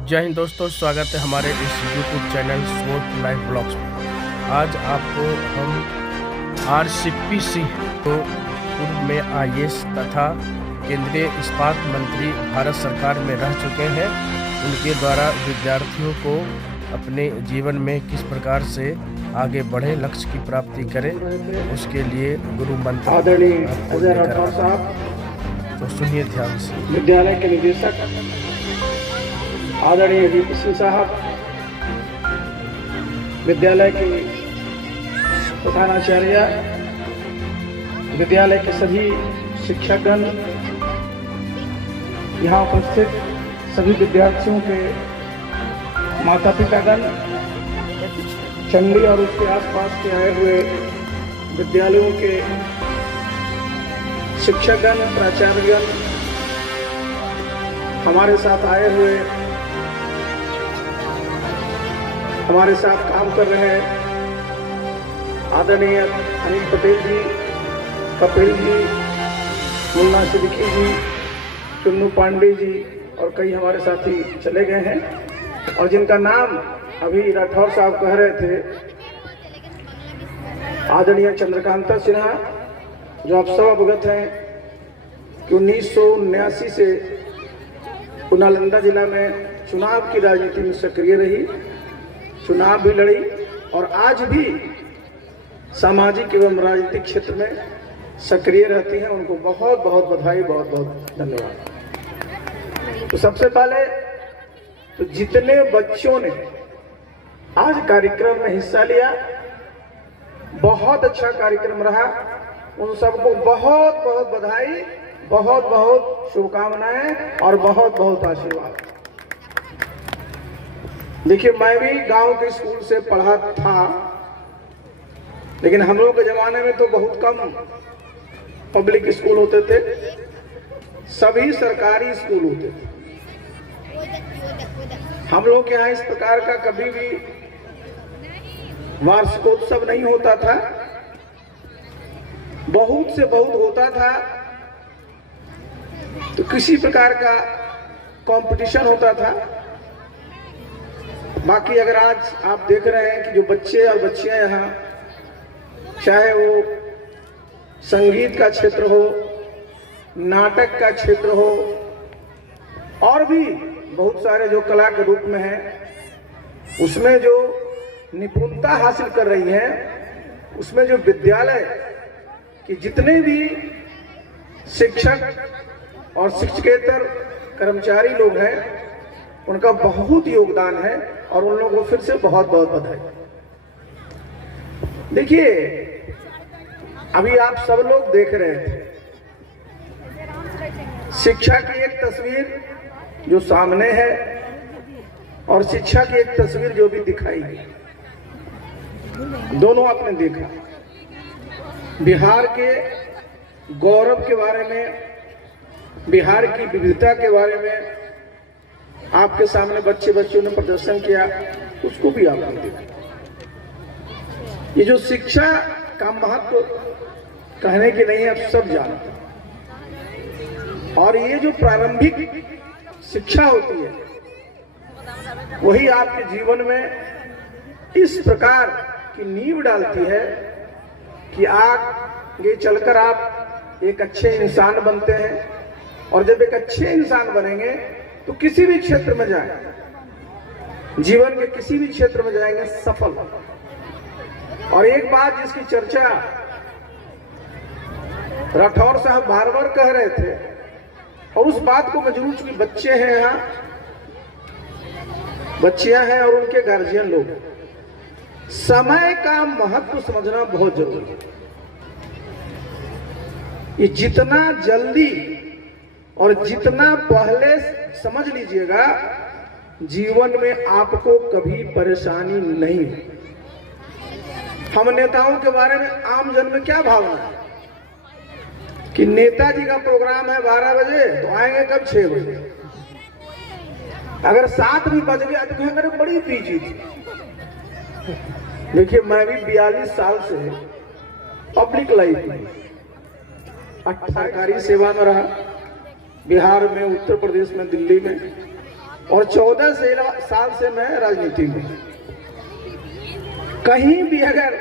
जय हिंद दोस्तों, स्वागत है हमारे इस YouTube channel sport life blogs में। आज आपको हम RCP को पूर्व में IAS तथा केंद्रीय इस्पात मंत्री भारत सरकार में रह चुके हैं, उनके द्वारा विद्यार्थियों को अपने जीवन में किस प्रकार से आगे बढ़े, लक्ष्य की प्राप्ति करें, उसके लिए गुरु मंत्र आदरणीय अजय राठौर साहब, तो सुनिए ध्यान से। विद्यालय के निदेशक आदरणीय वीपी सिंह साहब, विद्यालय के प्रधानाचार्य, विद्यालय के सभी शिक्षकगण, यहाँ उपस्थित सभी विद्यार्थियों के माता पितागण, चंडी और उसके आसपास के आए हुए विद्यालयों के शिक्षकगण, प्राचार्यगण, हमारे साथ आए हुए, हमारे साथ काम कर रहे हैं आदरणीय अनिल पटेल जी, कपिल जी, मुन्ना सिद्दीकी जी, चुन्नू पांडे जी और कई हमारे साथी चले गए हैं, और जिनका नाम अभी राठौर साहब कह रहे थे, आदरणीय चंद्रकांता सिन्हा, जो आप सब अवगत हैं कि 1979 से नालंदा जिला में चुनाव की राजनीति में सक्रिय रही, चुनाव भी लड़ी और आज भी सामाजिक एवं राजनीतिक क्षेत्र में सक्रिय रहती हैं। उनको बहुत बहुत बधाई, बहुत बहुत धन्यवाद। तो सबसे पहले तो जितने बच्चों ने आज कार्यक्रम में हिस्सा लिया, बहुत अच्छा कार्यक्रम रहा, उन सबको बहुत बहुत बधाई, बहुत बहुत शुभकामनाएं और बहुत बहुत आशीर्वाद। देखिए, मैं भी गांव के स्कूल से पढ़ा था, लेकिन हम लोग के जमाने में तो बहुत कम पब्लिक स्कूल होते थे, सभी सरकारी स्कूल होते थे। हम लोग के यहाँ इस प्रकार का कभी भी वार्षिकोत्सव नहीं होता था, बहुत से बहुत होता था तो किसी प्रकार का कंपटीशन होता था। बाकी अगर आज आप देख रहे हैं कि जो बच्चे और बच्चियां यहाँ, चाहे वो संगीत का क्षेत्र हो, नाटक का क्षेत्र हो, और भी बहुत सारे जो कला के रूप में है, उसमें जो निपुणता हासिल कर रही है, उसमें जो विद्यालय कि जितने भी शिक्षक और शिक्षकेतर कर्मचारी लोग हैं, उनका बहुत योगदान है और उन लोगों को फिर से बहुत बहुत बधाई। देखिए, अभी आप सब लोग देख रहे थे शिक्षा की एक तस्वीर जो सामने है और शिक्षा की एक तस्वीर जो भी दिखाई गई, दोनों आपने देखा। बिहार के गौरव के बारे में, बिहार की विविधता के बारे में आपके सामने बच्चों ने प्रदर्शन किया, उसको भी आपने देखा। ये जो शिक्षा का महत्व कहने की नहीं, आप सब जानते हैं, और ये जो प्रारंभिक शिक्षा होती है, वही आपके जीवन में इस प्रकार की नींव डालती है कि आगे चलकर आप एक अच्छे इंसान बनते हैं, और जब एक अच्छे इंसान बनेंगे तो किसी भी क्षेत्र में जाएं, जीवन के किसी भी क्षेत्र में जाएंगे सफल। और एक बात जिसकी चर्चा राठौर साहब बार बार कह रहे थे, और उस बात को मैं जरूर, चूंकि बच्चे हैं यहाँ, बच्चियां हैं और उनके गार्जियन लोग, समय का महत्व समझना बहुत जरूरी है। ये जितना जल्दी और जितना पहले समझ लीजिएगा, जीवन में आपको कभी परेशानी नहीं। हम नेताओं के बारे में आम जन में क्या भावना है कि नेताजी का प्रोग्राम है 12 बजे तो आएंगे कब 6 बजे, अगर 7 भी बज गया तो कहेंगे बड़ी बिजी थी। देखिए, मैं भी 42 साल से पब्लिक लाइफ में, सरकारी सेवा में रहा, बिहार में, उत्तर प्रदेश में, दिल्ली में, और 14 साल से मैं राजनीति में। कहीं भी अगर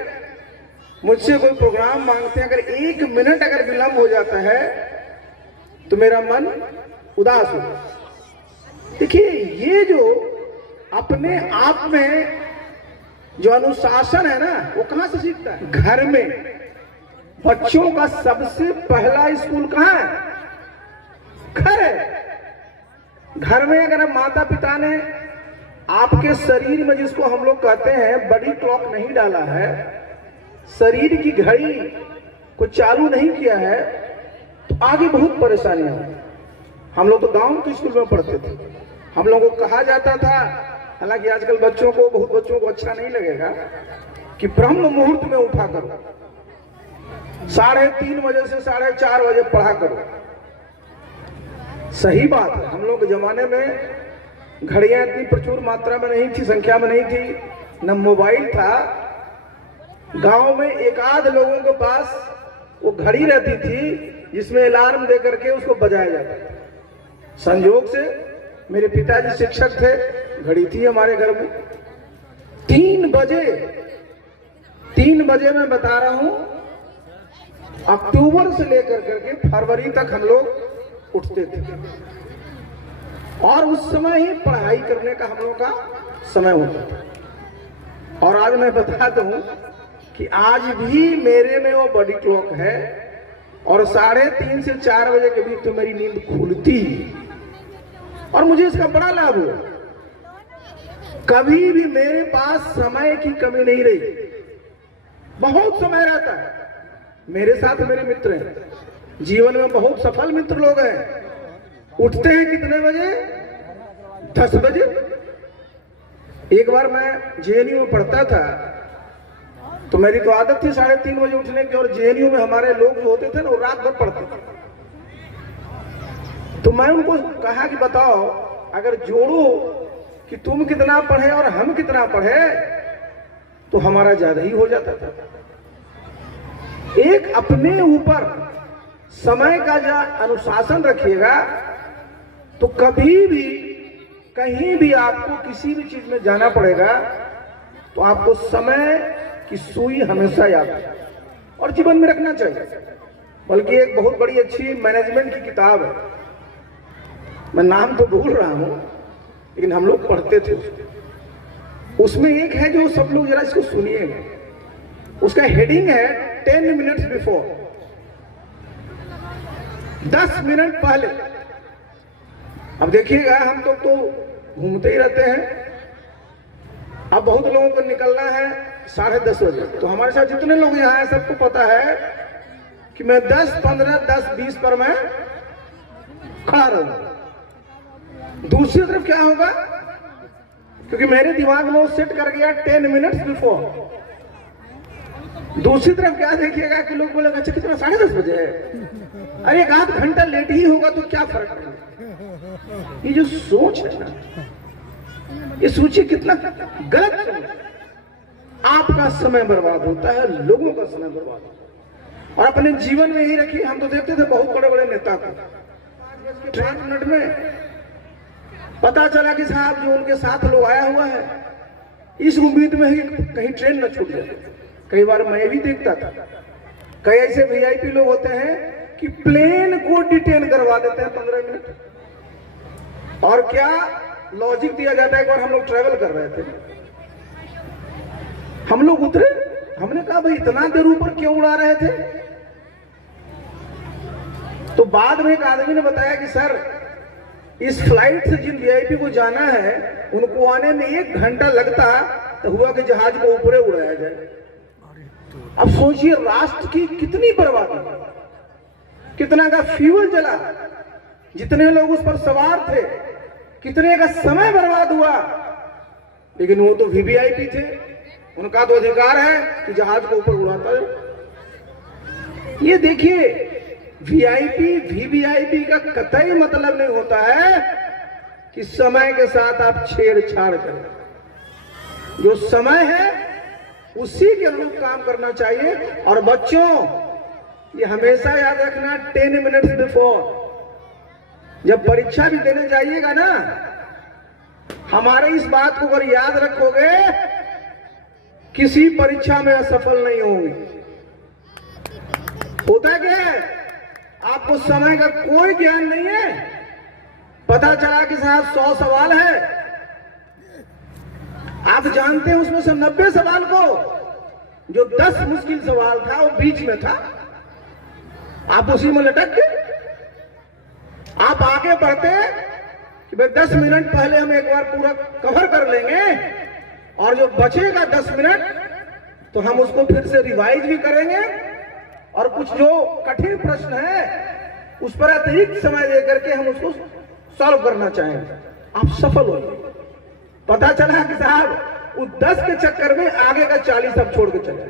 मुझसे कोई प्रोग्राम मांगते हैं, अगर 1 मिनट अगर विलंब हो जाता है तो मेरा मन उदास होता है। देखिए, ये जो अपने आप में जो अनुशासन है ना, वो कहां से सीखता है? घर में। बच्चों का सबसे पहला स्कूल कहां है? घर है। घर में अगर माता पिता ने आपके शरीर में, जिसको हम लोग कहते हैं बड़ी क्लॉक, नहीं डाला है, शरीर की घड़ी को चालू नहीं किया है, तो आगे बहुत परेशानियां होंगी। हम लोग तो गांव के स्कूल में पढ़ते थे। हम लोगों को कहा जाता था, हालांकि आजकल बच्चों को, बहुत बच्चों को अच्छा नहीं लगेगा, कि ब्रह्म मुहूर्त में उठा करो, 3:30 बजे से 4:30 बजे पढ़ा करो। सही बात है। हम लोग के जमाने में घड़ियां इतनी प्रचुर मात्रा में नहीं थी, संख्या में नहीं थी, न मोबाइल था। गांव में एक आध लोगों के पास वो घड़ी रहती थी जिसमें अलार्म दे करके उसको बजाया जाता था। संयोग से मेरे पिताजी शिक्षक थे, घड़ी थी हमारे घर में। 3 बजे मैं बता रहा हूं, अक्टूबर से लेकर करके फरवरी तक हम लोग उठते थे, और उस समय ही पढ़ाई करने का हम लोग का समय होता था। और आज मैं बता दूं कि आज भी मेरे में वो बॉडी क्लॉक है, और 3:30 से 4 बजे के बीच तो मेरी नींद खुलती ही, और मुझे इसका बड़ा लाभ हुआ। कभी भी मेरे पास समय की कमी नहीं रही, बहुत समय रहता है। मेरे साथ मेरे मित्र हैं, जीवन में बहुत सफल मित्र लोग हैं। उठते हैं कितने बजे? 10 बजे। एक बार मैं जेएनयू में पढ़ता था, तो मेरी तो आदत थी 3:30 बजे उठने की, और जेएनयू में हमारे लोग जो होते थे ना, वो रात भर पढ़ते थे। तो मैं उनको कहा कि बताओ, अगर जोड़ो कि तुम कितना पढ़े और हम कितना पढ़े, तो हमारा ज्यादा ही हो जाता था। एक अपने ऊपर समय का जो अनुशासन रखिएगा, तो कभी भी कहीं भी आपको किसी भी चीज में जाना पड़ेगा, तो आपको समय की सुई हमेशा याद है और जीवन में रखना चाहिए। बल्कि एक बहुत बड़ी अच्छी मैनेजमेंट की किताब है, मैं नाम तो भूल रहा हूं, लेकिन हम लोग पढ़ते थे। उसमें एक है जो सब लोग जरा इसको सुनिएगा। उसका हेडिंग है 10 मिनट्स बिफोर, 10 मिनट पहले। अब देखिएगा, हम लोग तो घूमते ही रहते हैं। अब बहुत लोगों को निकलना है 10:30 बजे, तो हमारे साथ जितने लोग यहाँ हैं सबको पता है कि मैं 10, 15, 10, 20 पर मैं खड़ा रहूंगा। दूसरी तरफ क्या होगा, क्योंकि मेरे दिमाग में वो सेट कर गया 10 मिनट्स बिफोर। दूसरी तरफ क्या देखिएगा कि लोग बोलेंगे अच्छा कितना 10:30 बजे है, अरे 1 आध घंटा लेट ही होगा तो क्या फर्क पड़ेगा। ये जो सोच है ना, ये सोचिए कितना गलत है। आपका समय बर्बाद होता है, लोगों का समय बर्बाद होता है। और अपने जीवन में ही रखिए, हम तो देखते थे बहुत बड़े बड़े नेता को 5 मिनट में पता चला कि साहब जो उनके साथ लोग आया हुआ है, इस उम्मीद में ही कहीं ट्रेन न छूट जाए। कई बार मैं भी देखता था, कई ऐसे वीआईपी लोग होते हैं कि प्लेन को डिटेन करवा देते हैं 15 मिनट। और क्या लॉजिक दिया जाता है। एक बार हम लोग ट्रेवल कर रहे थे, हम लोग उतरे, हमने कहा भाई इतना देर ऊपर क्यों उड़ा रहे थे। तो बाद में एक आदमी ने बताया कि सर, इस फ्लाइट से जिन वीआईपी को जाना है उनको आने में 1 घंटा लगता, तो हुआ कि जहाज को ऊपर उड़ाया जाए। अब सोचिए राष्ट्र की कितनी बर्बादी, कितना का फ्यूल जला, जितने लोग उस पर सवार थे, कितने का समय बर्बाद हुआ। लेकिन वो तो वीवीआईपी थे, उनका तो अधिकार है कि जहाज को ऊपर उड़ाता है। ये देखिए, वीआईपी वीवीआईपी का कतई मतलब नहीं होता है कि समय के साथ आप छेड़छाड़ करें। जो समय है उसी के अनुरूप काम करना चाहिए। और बच्चों, ये हमेशा याद रखना, 10 मिनट्स बिफोर। जब परीक्षा भी देने जाइएगा ना, हमारे इस बात को अगर याद रखोगे, किसी परीक्षा में असफल नहीं होंगे। होता क्या है, आपको समय का कोई ज्ञान नहीं है, पता चला कि साहब 100 सवाल है, आप जानते हैं उसमें से 90 सवाल को, जो 10 मुश्किल सवाल था वो बीच में था, आप उसी में लटक गए। आप आगे बढ़ते कि भाई 10 मिनट पहले हम एक बार पूरा कवर कर लेंगे और जो बचेगा 10 मिनट तो हम उसको फिर से रिवाइज भी करेंगे और कुछ जो कठिन प्रश्न है उस पर अतिरिक्त समय देकर के हम उसको सॉल्व करना चाहेंगे। आप सफल होंगे। पता चला कि साहब उस 10 के चक्कर में आगे का 40 अब छोड़ के चले।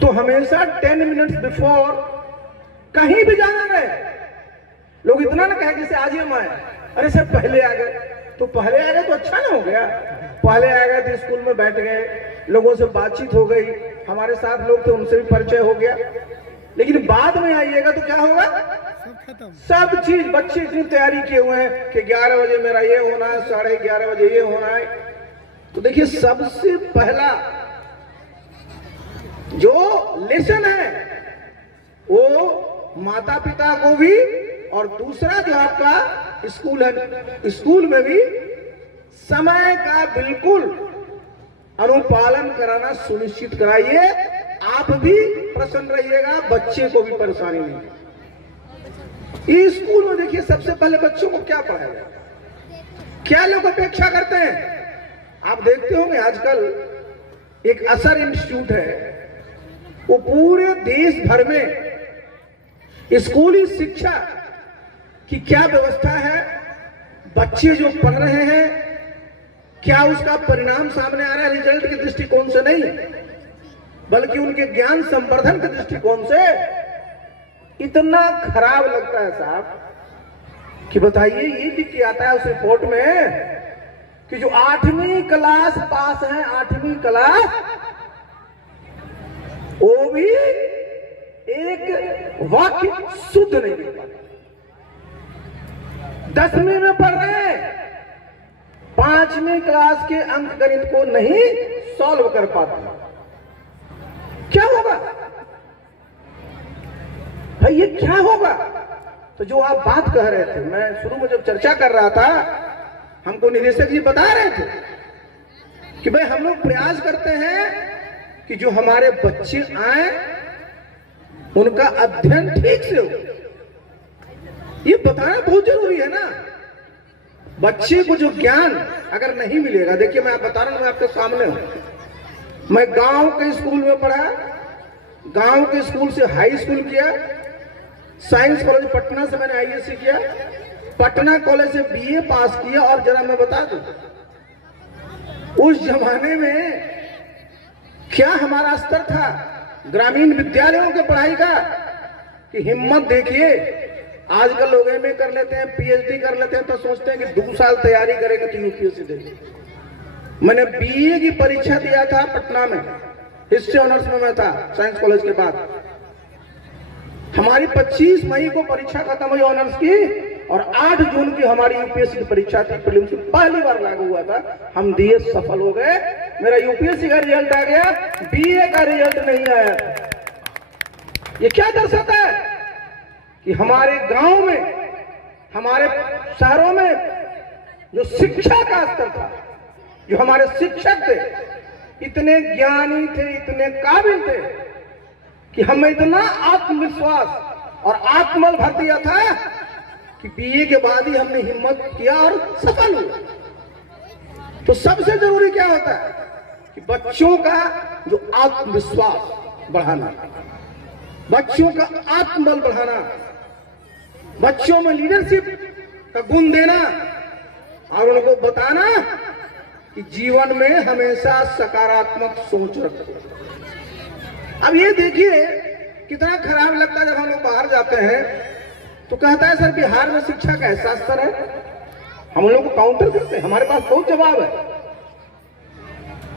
तो हमेशा 10 मिनट्स बिफोर कहीं भी जाना रहे। लोग इतना ना कहे जैसे आज ही हम आए, अरे सर पहले आ गए, तो पहले आ गए तो अच्छा ना हो गया। पहले आ गए तो स्कूल में बैठ गए, लोगों से बातचीत हो गई, हमारे साथ लोग थे उनसे भी परिचय हो गया। लेकिन बाद में आइएगा तो क्या होगा, सब चीज बच्चे इतनी तैयारी किए हुए हैं कि 11 बजे मेरा ये होना है, 11:30 बजे ये होना है। तो देखिए सबसे पहला जो लेसन है वो माता पिता को भी, और दूसरा जो आपका स्कूल है, स्कूल में भी समय का बिल्कुल अनुपालन कराना सुनिश्चित कराइए। आप भी प्रसन्न रहिएगा, बच्चे को भी परेशानी नहीं। इस स्कूल में देखिए सबसे पहले बच्चों को क्या पढ़ाया, क्या लोग अपेक्षा करते हैं। आप देखते होंगे आजकल एक असर इंस्टीट्यूट है, वो पूरे देश भर में स्कूली शिक्षा की क्या व्यवस्था है, बच्चे जो पढ़ रहे हैं क्या उसका परिणाम सामने आ रहा है, रिजल्ट के दृष्टिकोण से नहीं बल्कि उनके ज्ञान संवर्धन के दृष्टिकोण से। इतना खराब लगता है साहब कि बताइए, ये लिख के आता है उस रिपोर्ट में कि जो 8वीं क्लास पास है, 8वीं क्लास, वो भी एक वाक्य शुद्ध नहीं लिख पाते। 10वीं में पढ़ रहे हैं, 5वीं क्लास के अंक गणित को नहीं सॉल्व कर पाते। क्या होगा भाई, ये क्या होगा। तो जो आप बात कह रहे थे, मैं शुरू में जब चर्चा कर रहा था, हमको निदेशक जी बता रहे थे कि भाई हम लोग प्रयास करते हैं कि जो हमारे बच्चे आए उनका अध्ययन ठीक से हो। ये बताना बहुत जरूरी है ना। बच्चे को जो ज्ञान अगर नहीं मिलेगा, देखिए मैं बता रहा हूं, मैं आपके सामने हूं। मैं गांव के स्कूल में पढ़ा, गांव के स्कूल से हाई स्कूल किया, साइंस कॉलेज पटना से मैंने आईएससी किया, पटना कॉलेज से बीए पास किया। और जरा मैं बता दूं, उस जमाने में क्या हमारा स्तर था ग्रामीण विद्यालयों के पढ़ाई का, कि हिम्मत देखिए। आजकल लोग एमए कर लेते हैं, पीएचडी कर लेते हैं, तो सोचते हैं कि 2 साल तैयारी करेंगे तो यूपीएससी देंगे। मैंने बीए की परीक्षा दिया था पटना में, हिस्ट्री ऑनर्स में मैं था साइंस कॉलेज के बाद। हमारी 25 मई को परीक्षा खत्म हुई ऑनर्स की, और 8 जून की हमारी यूपीएससी की परीक्षा थी, प्रीलिम्स पहली बार लागू हुआ था। हम दिए, सफल हो गए। मेरा यूपीएससी का रिजल्ट आ गया, बीए का रिजल्ट नहीं आया। ये क्या दर्शाता है कि हमारे गांव में, हमारे शहरों में जो शिक्षा का स्तर था, जो हमारे शिक्षक थे, इतने ज्ञानी थे, इतने काबिल थे कि हमें इतना आत्मविश्वास और आत्मबल भर दिया था कि बीए के बाद ही हमने हिम्मत किया और सफल हुए। तो सबसे जरूरी क्या होता है कि बच्चों का जो आत्मविश्वास बढ़ाना, बच्चों का आत्मबल बढ़ाना, बच्चों में लीडरशिप का गुण देना, और उनको बताना कि जीवन में हमेशा सकारात्मक सोच रखो। अब ये देखिए कितना खराब लगता है जब हम लोग बाहर जाते हैं तो कहता है सर बिहार में शिक्षा का ऐसा स्तर है। हम लोग को काउंटर करते हैं, हमारे पास बहुत जवाब है,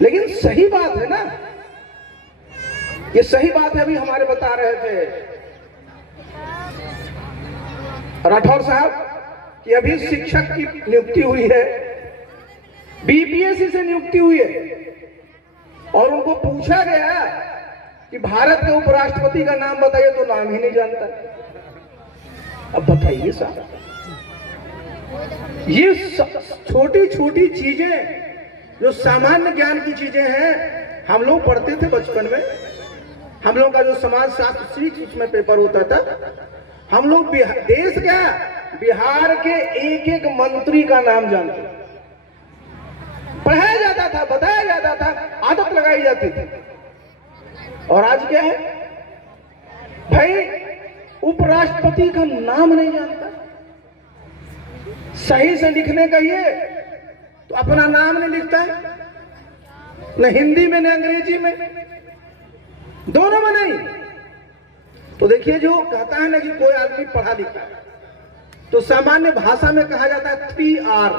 लेकिन सही बात है ना, ये सही बात है। अभी हमारे बता रहे थे राठौर साहब कि अभी शिक्षक की नियुक्ति हुई है, बीपीएससी से नियुक्ति हुई है, और उनको पूछा गया कि भारत के उपराष्ट्रपति का नाम बताइए, तो नाम ही नहीं जानता। अब बताइए साहब, ये छोटी छोटी चीजें जो सामान्य ज्ञान की चीजें हैं, हम लोग पढ़ते थे बचपन में। हम लोग का जो समाज शास्त्र सीख उसमें पेपर होता था, हम लोग देश क्या बिहार के एक एक मंत्री का नाम जानते, पढ़ाया जाता था, बताया जाता था, आदत लगाई जाती थी। और आज क्या है भाई, उपराष्ट्रपति का नाम नहीं जानता। सही से लिखने कहिए तो अपना नाम नहीं लिखता है, न हिंदी में न अंग्रेजी में, दोनों में नहीं। तो देखिए, जो कहता है ना कि कोई आदमी पढ़ा लिखा है, तो सामान्य भाषा में कहा जाता है 3R,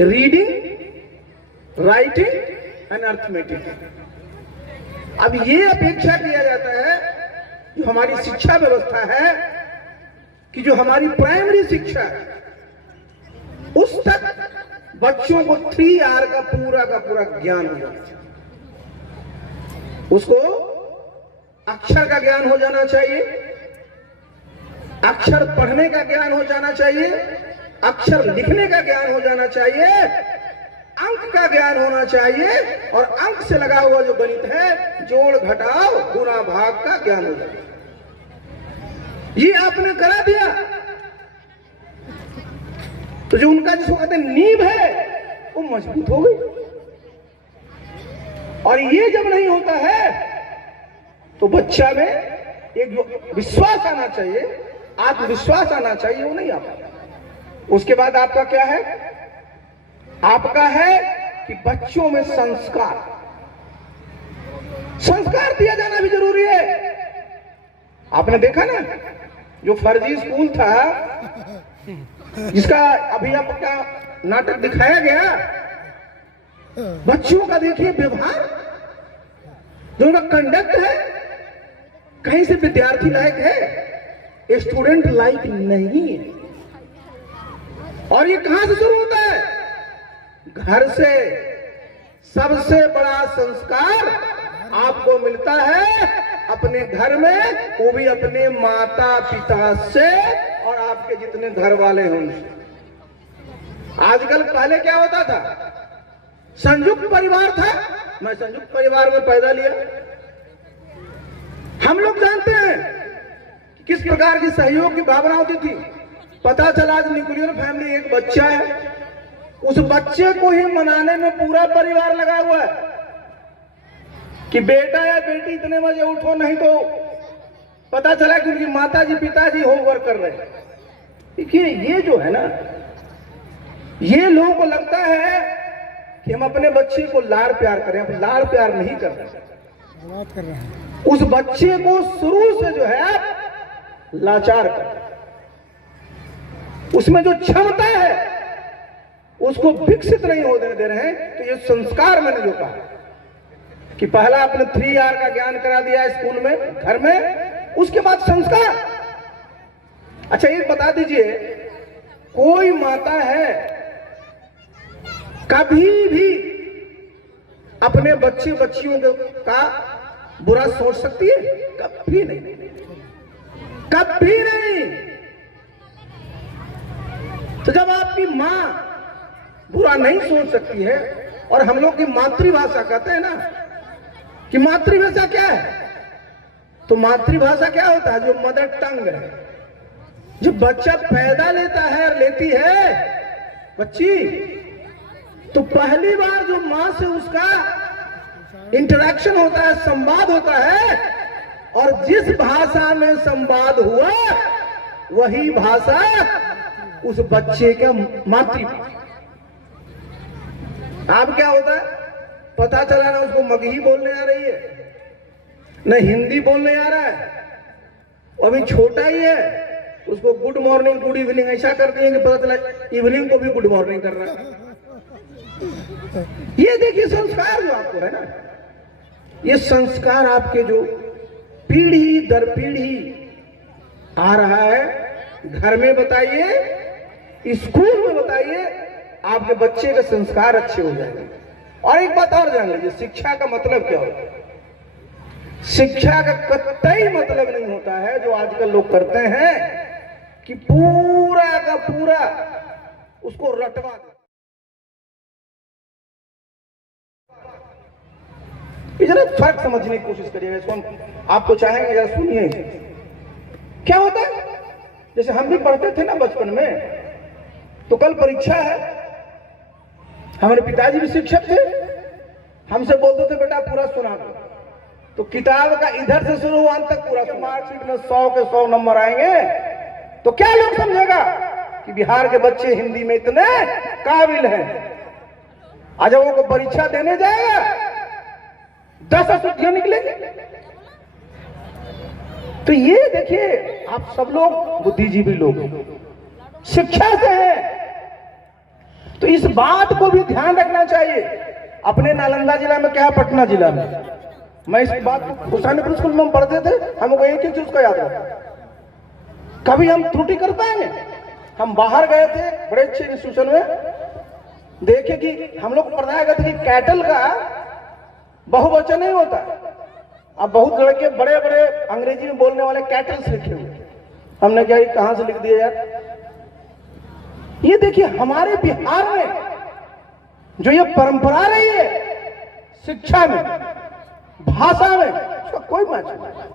reading, writing and arithmetic. अब ये अपेक्षा किया जाता है, जो हमारी शिक्षा व्यवस्था है, कि जो हमारी प्राइमरी शिक्षा है उस तक बच्चों को 3R का पूरा ज्ञान हो जाना चाहिए। उसको अक्षर का ज्ञान हो जाना चाहिए, अक्षर पढ़ने का ज्ञान हो जाना चाहिए, अक्षर लिखने का ज्ञान हो जाना चाहिए, अंक का ज्ञान होना चाहिए, और अंक से लगा हुआ जो गणित है, जोड़ घटाव गुणा भाग का ज्ञान हो जाए। ये आपने करा दिया तो जो उनका जिसको कहते हैं नींव है वो मजबूत हो गई। और ये जब नहीं होता है तो बच्चा में एक जो विश्वास आना चाहिए, आत्मविश्वास आना चाहिए, वो नहीं आता। उसके बाद आपका क्या है, आपका है कि बच्चों में संस्कार दिया जाना भी जरूरी है। आपने देखा ना, जो फर्जी स्कूल था जिसका अभी आपका नाटक दिखाया गया, बच्चों का देखिए व्यवहार, जो उनका कंडक्ट है, कहीं से विद्यार्थी लायक है, स्टूडेंट लायक नहीं है। और ये कहां से शुरू होता है, घर से। सबसे बड़ा संस्कार आपको मिलता है अपने घर में, वो भी अपने माता पिता से और आपके जितने घर वाले हैं उनसे। आजकल पहले क्या होता था, संयुक्त परिवार था, मैं संयुक्त परिवार में पैदा लिया। हम लोग जानते हैं कि किस प्रकार की सहयोग की भावना होती थी। पता चला कि न्यूक्लियर फैमिली, एक बच्चा है, उस बच्चे को ही मनाने में पूरा परिवार लगा हुआ है कि बेटा या बेटी इतने बजे उठो, नहीं तो पता चला कि उनकी माताजी पिताजी होमवर्क कर रहे हैं। देखिए, ये जो है ना, ये लोगों को लगता है कि हम अपने बच्चे को लाड़ प्यार करें, हम लाड़ प्यार नहीं कर रहे हैं। उस बच्चे को शुरू से जो है लाचार कर, उसमें जो क्षमता है उसको विकसित नहीं होने दे रहे हैं। तो ये संस्कार मैंने जो कहा कि पहला आपने 3R का ज्ञान करा दिया स्कूल में, घर में, उसके बाद संस्कार। अच्छा, एक बता दीजिए, कोई माता है कभी भी अपने बच्चे बच्चियों का बुरा सोच सकती है? कभी नहीं, कभी नहीं। तो जब आपकी मां बुरा नहीं सोच सकती है, और हम लोग की मातृभाषा कहते हैं ना कि मातृभाषा क्या है, तो मातृभाषा क्या होता है, जो मदर टंग है, जो बच्चा पैदा लेता है और लेती है बच्ची, तो पहली बार जो मां से उसका इंटरेक्शन होता है, संवाद होता है, और जिस भाषा में संवाद हुआ वही भाषा उस बच्चे का मातृभाषा। अब क्या होता है, पता चला ना उसको मगही बोलने आ रही है, न हिंदी बोलने आ रहा है, अभी छोटा ही है, उसको गुड मॉर्निंग गुड इवनिंग ऐसा कर दिए कि पता चला इवनिंग को भी गुड मॉर्निंग कर रहा है। ये देखिए संस्कार जो आपको है ना, ये संस्कार आपके जो पीढ़ी दर पीढ़ी आ रहा है, घर में बताइए, स्कूल में बताइए, आपके बच्चे के संस्कार अच्छे हो जाएंगे। और एक बात और जान लीजिए, शिक्षा का मतलब क्या होता है? शिक्षा का कतई मतलब नहीं होता है जो आजकल लोग करते हैं कि पूरा का पूरा उसको रटवा दे। जरा फर्क समझने की कोशिश करिएगा, इसको हम आपको चाहेंगे, जरा सुनिए क्या होता है। जैसे हम भी पढ़ते थे ना बचपन में, तो कल परीक्षा है, हमारे पिताजी भी शिक्षक थे, हमसे बोलते थे बेटा पूरा सुना दो, तो किताब का इधर से शुरू हुआ अंत तक पूरा, मार्कशीट में 100 के 100 नंबर आएंगे, तो क्या लोग समझेगा कि बिहार के बच्चे हिंदी में इतने काबिल हैं। आज वो परीक्षा देने जाएगा 10 अशुद्धियां निकलेंगे। तो ये देखिए, आप सब लोग बुद्धिजीवी लोग शिक्षा से हैं, तो इस बात को भी ध्यान रखना चाहिए। अपने नालंदा जिला में क्या, पटना जिला में, मैं इस बात को हुसैनपुर स्कूल में हम पढ़ते थे, हमको एक ही चीज का याद रखा, कभी हम त्रुटि कर पाएंगे। हम बाहर गए थे बड़े अच्छे इंस्टीट्यूशन में, देखे कि हम लोग पढ़ाया गया था कि कैटल का बहुवचन नहीं होता। अब बहुत लड़के बड़े बड़े अंग्रेजी में बोलने वाले कैटल्स लिखे हुए, हमने क्या कहां से लिख दिया यार। ये देखिए हमारे बिहार में जो ये परंपरा रही है शिक्षा में, भाषा में, उसका कोई मैच नहीं।